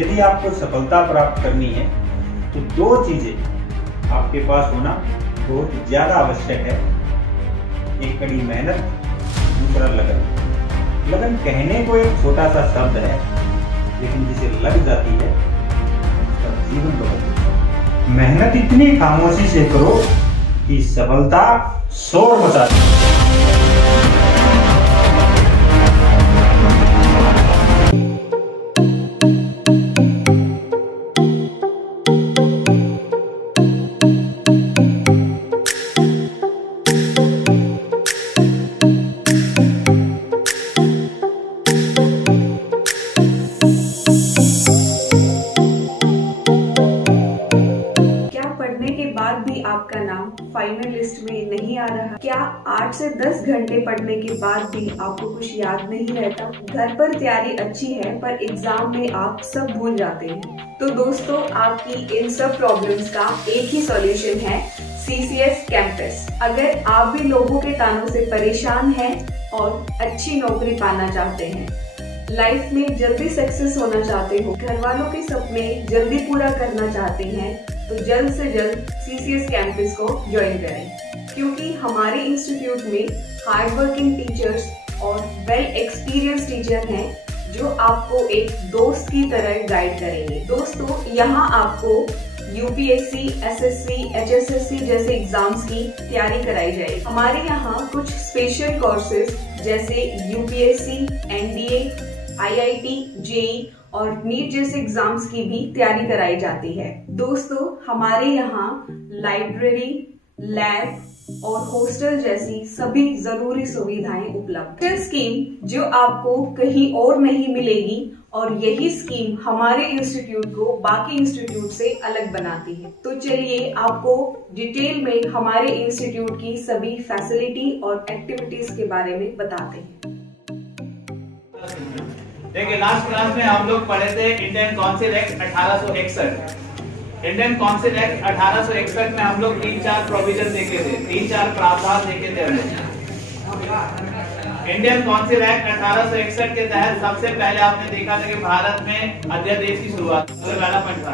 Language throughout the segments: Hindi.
यदि आपको सफलता प्राप्त करनी है तो दो चीजें आपके पास होना बहुत ज्यादा आवश्यक है। एक कड़ी मेहनत, दूसरा लगन। लगन कहने को एक छोटा सा शब्द है, लेकिन जिसे लग जाती है उसका जीवन बदल जाता है। मेहनत इतनी खामोशी से करो कि सफलता शोर मचाती है। भी आपका नाम फाइनल लिस्ट में नहीं आ रहा? क्या 8 से 10 घंटे पढ़ने के बाद भी आपको कुछ याद नहीं रहता? घर पर तैयारी अच्छी है पर एग्जाम में आप सब भूल जाते हैं। तो दोस्तों, आपकी इन सब प्रॉब्लम्स का एक ही सॉल्यूशन है, CCS कैंपस। अगर आप भी लोगों के तानों से परेशान हैं और अच्छी नौकरी पाना चाहते हैं, लाइफ में जल्दी सक्सेस होना चाहते हो, घर वालों के सपने जल्दी पूरा करना चाहते हैं, तो जल्द से जल्द CCS कैंपस को ज्वाइन करें, क्योंकि हमारे इंस्टीट्यूट में हार्ड वर्किंग टीचर्स और वेल एक्सपीरियंस टीचर हैं जो आपको एक दोस्त की तरह गाइड करेंगे। दोस्तों, यहाँ आपको UPSC, SSC, HSSC जैसे एग्जाम्स की तैयारी कराई जाएगी। हमारे यहाँ कुछ स्पेशल कोर्सेज जैसे UPSC, NDA, IIT, JEE और नीट जैसे एग्जाम्स की भी तैयारी कराई जाती है। दोस्तों, हमारे यहाँ लाइब्रेरी, लैब और हॉस्टल जैसी सभी जरूरी सुविधाएं उपलब्ध है। स्कीम जो आपको कहीं और नहीं मिलेगी और यही स्कीम हमारे इंस्टीट्यूट को बाकी इंस्टीट्यूट से अलग बनाती है। तो चलिए आपको डिटेल में हमारे इंस्टीट्यूट की सभी फैसिलिटी और एक्टिविटीज के बारे में बताते हैं। देखिए, लास्ट क्लास में हम लोग पढ़े थे Indian council act 1861। Indian council act 1861 में हम लोग 3-4 प्रोविजन देखे थे, 3-4 प्रावधान देखे थे। इंडियन काउंसिल एक्ट 1861 के तहत सबसे पहले आपने देखा था कि भारत में अध्यादेश की शुरुआत। पहला पॉइंट था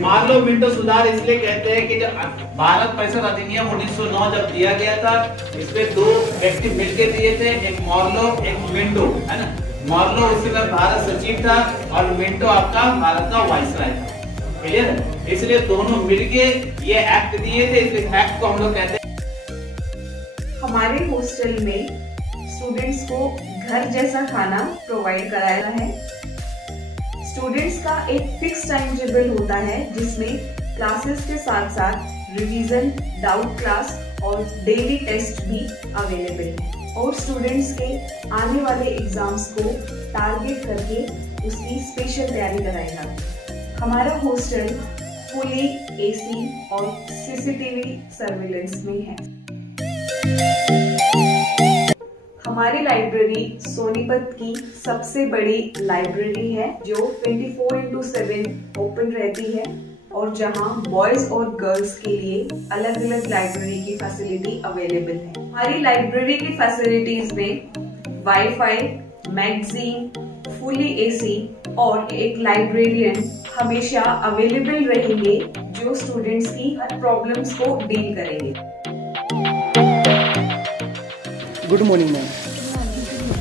मान लो मिंटो सुधार। इसलिए कहते हैं कि जब भारत परिषद अधिनियम 1909 जब दिया गया था, इसमें दो व्यक्ति मिलकर दिए थे, एक मॉर्लो, एक मिंटो, है ना। मॉर्लो उस समय भारत सचिव था और मिंटो आपका भारत का वाइसराय था। क्लियर है? इसलिए दोनों मिलके ये एक्ट दिए थे। इस एक्ट को हम लोग कहते हैं। हमारे हॉस्टल में स्टूडेंट्स को घर जैसा खाना प्रोवाइड कराया है। स्टूडेंट्स का एक फिक्स टाइम टेबल होता है जिसमें क्लासेस के साथ साथ रिवीजन, डाउट क्लास और डेली टेस्ट भी अवेलेबल है। और स्टूडेंट्स के आने वाले एग्जाम्स को टारगेट करके उसकी स्पेशल तैयारी कराई जाती है। हमारा हॉस्टल फुली AC और CCTV सर्विलेंस में है। हमारी लाइब्रेरी सोनीपत की सबसे बड़ी लाइब्रेरी है जो 24/7 ओपन रहती है और जहां बॉयज और गर्ल्स के लिए अलग अलग लाइब्रेरी की फैसिलिटी अवेलेबल है। हमारी लाइब्रेरी की फैसिलिटीज में वाईफाई, मैगजीन, फुली AC और एक लाइब्रेरियन हमेशा अवेलेबल रहेंगे जो स्टूडेंट्स की हर प्रॉब्लम्स को डील करेंगे। गुड मॉर्निंग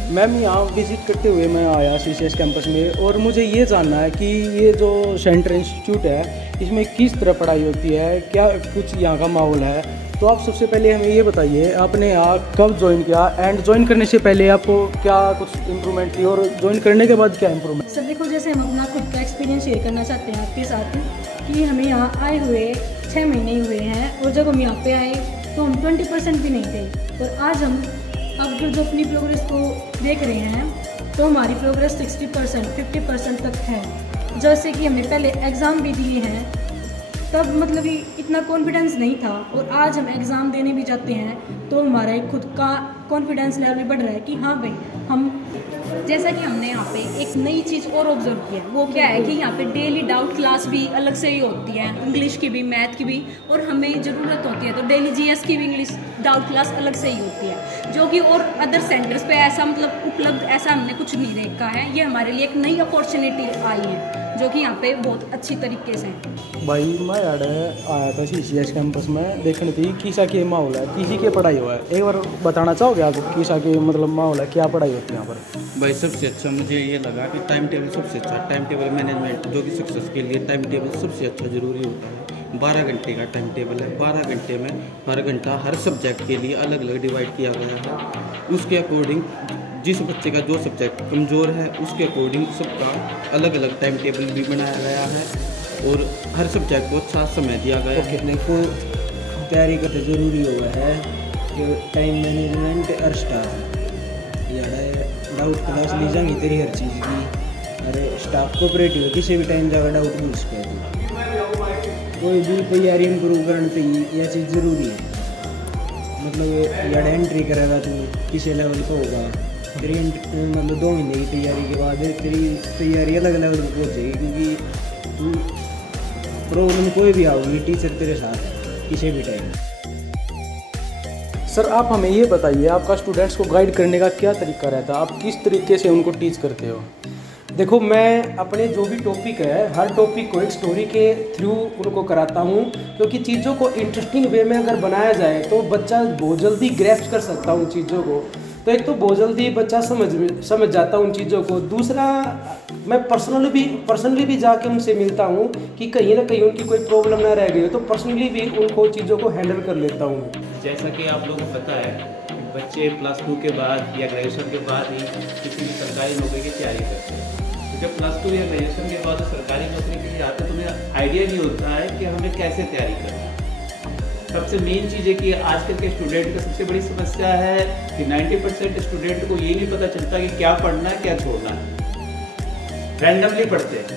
मैम, यहाँ विजिट करते हुए मैं आया CCS कैंपस में और मुझे ये जानना है कि ये जो सेंटर इंस्टीट्यूट है इसमें किस तरह पढ़ाई होती है, क्या कुछ यहाँ का माहौल है। तो आप सबसे पहले हमें ये बताइए, आपने यहाँ कब ज्वाइन किया एंड ज्वाइन करने से पहले आपको क्या कुछ इम्प्रूवमेंट थी और ज्वाइन करने के बाद क्या इम्प्रूवमेंट? सर देखो, जैसे हम अपना खुद का एक्सपीरियंस शेयर करना चाहते हैं आपके साथ कि हमें यहाँ आए हुए 6 महीने हुए हैं और जब हम यहाँ पे आए तो हम 20% भी नहीं थे और आज हम अब जो अपनी प्रोग्रेस को देख रहे हैं तो हमारी प्रोग्रेस 60%, 50% तक है। जैसे कि हमने पहले एग्ज़ाम भी दिए हैं, तब मतलब कि इतना कॉन्फिडेंस नहीं था और आज हम एग्ज़ाम देने भी जाते हैं तो हमारा एक खुद का कॉन्फिडेंस लेवल बढ़ रहा है कि हाँ भाई हम। जैसा कि हमने यहाँ पे एक नई चीज़ और ऑब्जर्व किया, वो क्या है कि यहाँ पे डेली डाउट क्लास भी अलग से ही होती है, इंग्लिश की भी, मैथ की भी, और हमें ज़रूरत होती है तो डेली GS की भी इंग्लिश डाउट क्लास अलग से ही होती है। जो कि और अदर सेंटर्स पे ऐसा मतलब उपलब्ध ऐसा हमने कुछ नहीं देखा है। ये हमारे लिए एक नई अपॉर्चुनिटी आई है जो कि यहाँ पे बहुत अच्छी तरीके से है। भाई मैं यार आया था CCS कैंपस में देखने थी किसा के माहौल है, किसी के पढ़ाई हुआ है, एक बार बताना चाहोगे आप किसा के मतलब माहौल है, क्या पढ़ाई होती है यहाँ पर? भाई सबसे अच्छा मुझे ये लगा कि टाइम टेबल सबसे अच्छा, टाइम टेबल मैनेजमेंट जो कि सक्सेस के लिए टाइम टेबल सबसे अच्छा ज़रूरी होता है। 12 घंटे का टाइम टेबल है, 12 घंटे में हर घंटा हर सब्जेक्ट के लिए अलग अलग डिवाइड किया गया है। उसके अकॉर्डिंग जिस बच्चे का जो सब्जेक्ट कमज़ोर है उसके अकॉर्डिंग सबका अलग अलग टाइम टेबल भी बनाया गया है और हर सब्जेक्ट को अच्छा समय दिया गया है। देखो तैयारी करते ज़रूरी हुआ है कि टाइम मैनेजमेंट और स्टाफ यार डाउट क्लास ली जाएंगी तेरी हर चीज़ की, अरे स्टाफ कोऑपरेटिव है, किसी भी टाइम जाकर डाउट पूछ के कोई भी तैयारी इम्प्रूव करने पे यह चीज़ ज़रूरी है। मतलब यार एंट्री करेगा तू किसी लेवल पर होगा, तेरी मतलब 2 महीने की तैयारी के बाद तेरी तैयारी अलग लेवल पर पहुँचेगी, क्योंकि तू प्रॉब्लम कोई भी आओगी टीचर तेरे साथ है किसी भी टाइम। सर आप हमें ये बताइए आपका स्टूडेंट्स को गाइड करने का क्या तरीका रहता है, आप किस तरीके से उनको टीच करते हो? देखो मैं अपने जो भी टॉपिक है हर टॉपिक को एक स्टोरी के थ्रू उनको कराता हूँ, क्योंकि चीज़ों को इंटरेस्टिंग वे में अगर बनाया जाए तो बच्चा बहुत जल्दी ग्रैस्प कर सकता उन चीज़ों को। तो एक तो बहुत जल्दी बच्चा समझ जाता उन चीज़ों को। दूसरा मैं पर्सनली भी जाके उनसे मिलता हूँ कि कहीं ना कहीं उनकी कोई प्रॉब्लम ना रह गई हो, तो पर्सनली भी उनको चीज़ों को हैंडल कर लेता हूँ। जैसा कि आप लोगों को पता है बच्चे +2 के बाद या ग्रेजुएशन के बाद ही किसी भी सरकारी नौकरी की तैयारी करते हैं। तो जब +2 या ग्रेजुएशन के बाद सरकारी नौकरी के लिए आते तो तुम्हें आइडिया नहीं होता है कि हमें कैसे तैयारी करनी है। सबसे मेन चीज़ है कि आजकल के स्टूडेंट की सबसे बड़ी समस्या है कि 90% स्टूडेंट को ये नहीं पता चलता कि क्या पढ़ना है क्या छोड़ना है, रैंडमली पढ़ते हैं।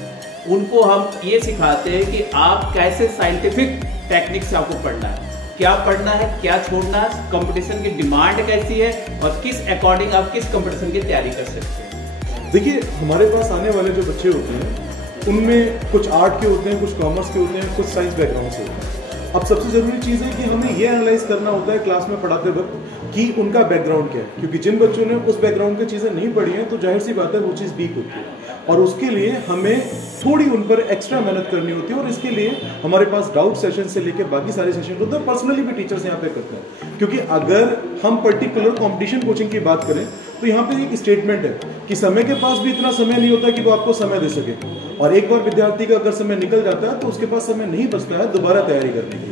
उनको हम ये सिखाते हैं कि आप कैसे साइंटिफिक टेक्निक से आपको पढ़ना है, क्या पढ़ना है क्या छोड़ना है, कंपटीशन की डिमांड कैसी है और किस अकॉर्डिंग आप किस कंपटीशन की तैयारी कर सकते हैं। देखिए हमारे पास आने वाले जो बच्चे होते हैं उनमें कुछ आर्ट के होते हैं, कुछ कॉमर्स के होते हैं, कुछ साइंस बैकग्राउंड से होते हैं। अब सबसे ज़रूरी चीज़ है कि हमें ये एनालाइज करना होता है क्लास में पढ़ाते वक्त कि उनका बैकग्राउंड क्या है, क्योंकि जिन बच्चों ने उस बैकग्राउंड की चीज़ें नहीं पढ़ी हैं तो जाहिर सी बात है वो चीज़ वीक होती है और उसके लिए हमें थोड़ी उन पर एक्स्ट्रा मेहनत करनी होती है। और इसके लिए हमारे पास डाउट सेशन से लेकर बाकी सारे सेशन होते हैं, पर्सनली भी टीचर्स यहाँ पे करते हैं। क्योंकि अगर हम पर्टिकुलर कंपटीशन कोचिंग की बात करें तो यहाँ पे एक स्टेटमेंट है कि समय के पास भी इतना समय नहीं होता कि वो आपको समय दे सके, और एक बार विद्यार्थी का अगर समय निकल जाता है तो उसके पास समय नहीं बचता है दोबारा तैयारी करने के लिए।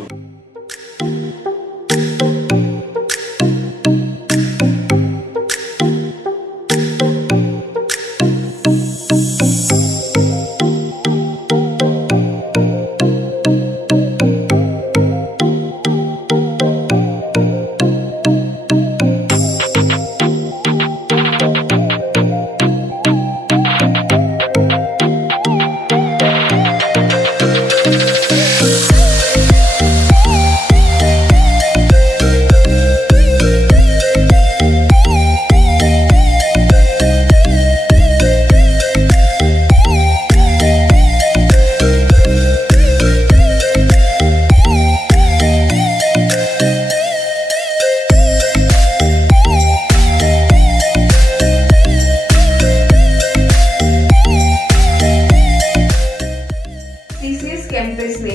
कैंपस ने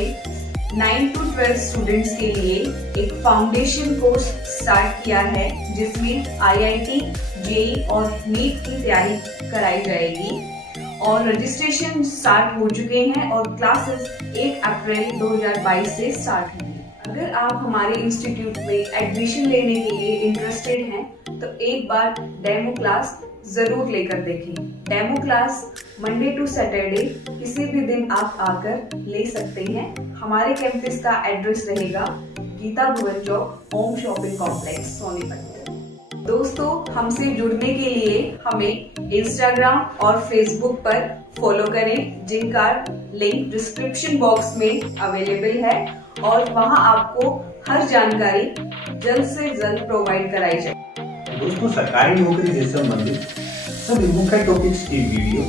9 to 12 स्टूडेंट्स के लिए एक फाउंडेशन कोर्स स्टार्ट किया है जिसमें IIT, JEE और नीट की तैयारी कराई जाएगी और रजिस्ट्रेशन स्टार्ट हो चुके हैं और क्लासेस 1 अप्रैल 2022 से स्टार्ट होंगी। अगर आप हमारे इंस्टीट्यूट में एडमिशन लेने के लिए इंटरेस्टेड हैं तो एक बार डेमो क्लास जरूर लेकर देखें। Demo class Monday to Saturday किसी भी दिन आप आकर ले सकते हैं। हमारे कैंपस का एड्रेस रहेगा गीता भवन चौक, होम शॉपिंग कॉम्प्लेक्स, सोनीपत। दोस्तों, हमसे जुड़ने के लिए हमें इंस्टाग्राम और फेसबुक पर फॉलो करें, जिनका लिंक डिस्क्रिप्शन बॉक्स में अवेलेबल है और वहां आपको हर जानकारी जल्द से जल्द प्रोवाइड कराई जाए। दोस्तों, सरकारी नौकरी से संबंधित सभी मुख्य टॉपिक्स की वीडियो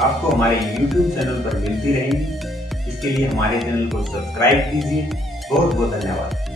आपको हमारे YouTube चैनल पर मिलती रहेंगी। इसके लिए हमारे चैनल को सब्सक्राइब कीजिए। बहुत बहुत धन्यवाद।